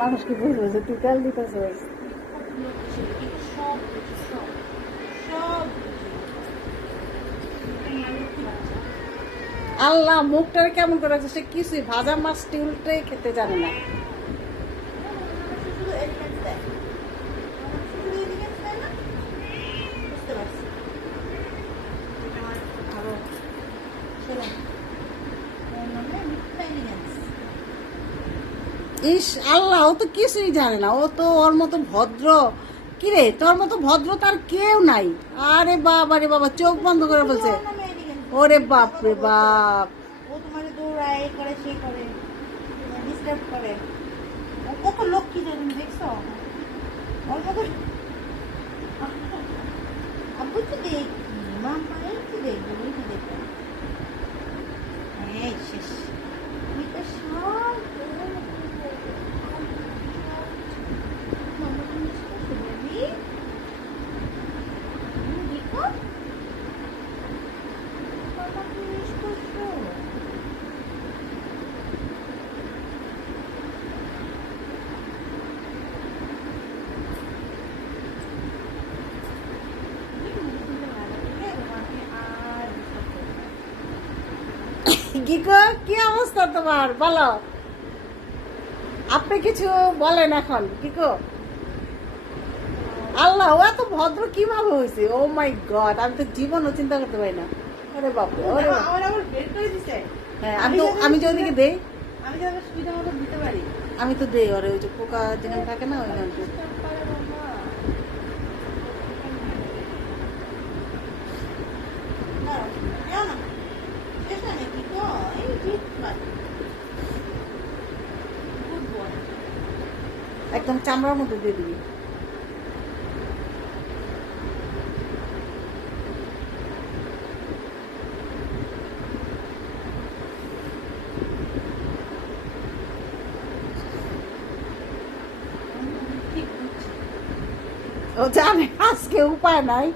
মানুষ কি বুঝবে যে তুই তেল দিতেছিস? আল্লাহ মুখটারে কেমন করে আছে, সে কিছুই ভাজা মাছ টিউলটাই খেতে জানে না। ইস আল্লাহ, ও তো কিছুই জানে না, ও তো ওর মতো ভদ্র। কিরে তোর মতো ভদ্র তার কেউ নাই। আরে বাবা রে বাবা, চোখ বন্ধ করে বলছে। ওরে বাপ রে বাপ, ও তোমার দৌড়ায় করে সে করে ডিস্টার্ব করে। ও কত লক্ষ্মী তুমি দেখছো? ওর মতো আব্বু তো দেখ, মামা এই তো দেখবো, ওই তো দেখবো। এই শেষ, তুই তো সব মামা তুমি শুনবি দেখো, মামা তুমি করছো। কি গো, কি অবস্থা তোমার বলো? আপনি কিছু বলেন এখন। কি গো আল্লাহ, ও এত ভদ্র কিভাবে হয়েছে? ও মাই গড, আমি তো জীবনও চিন্তা করতে পারি না। ওরে বাপরে, ওরে বাপ। আমার আবার বের করে দিছে। হ্যাঁ, আমি যে ওদিকে দেই, আমি যাতে সুবিধা মতো দিতে পারি। আমি তো দেই ওরে, ওই যে পোকা যেখানে থাকে না ওইখানে। একদম চামড়ার মধ্যে দিয়ে দিবি। ও জানে আজকে উপায় নাই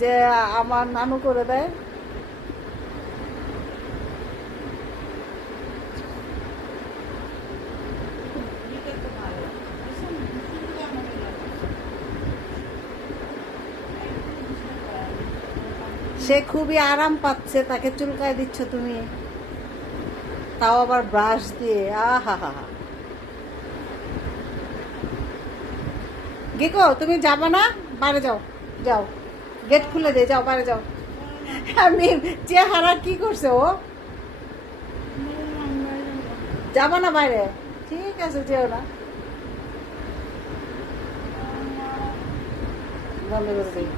যে আমার নানু করে দেয়। সে খুবই আরাম পাচ্ছে, তাকে চুলকায় দিচ্ছ তুমি, তাও আবার ব্রাশ দিয়ে। আহা হা হা। গিকো তুমি যাবা না? বাইরে যাও, যাও, গেট খুলে দে, যাও বাইরে যাও। আমি চেহারা কি করছে ও? যাবা না বাইরে? ঠিক আছে, যেও না, বন্ধ করে দিই।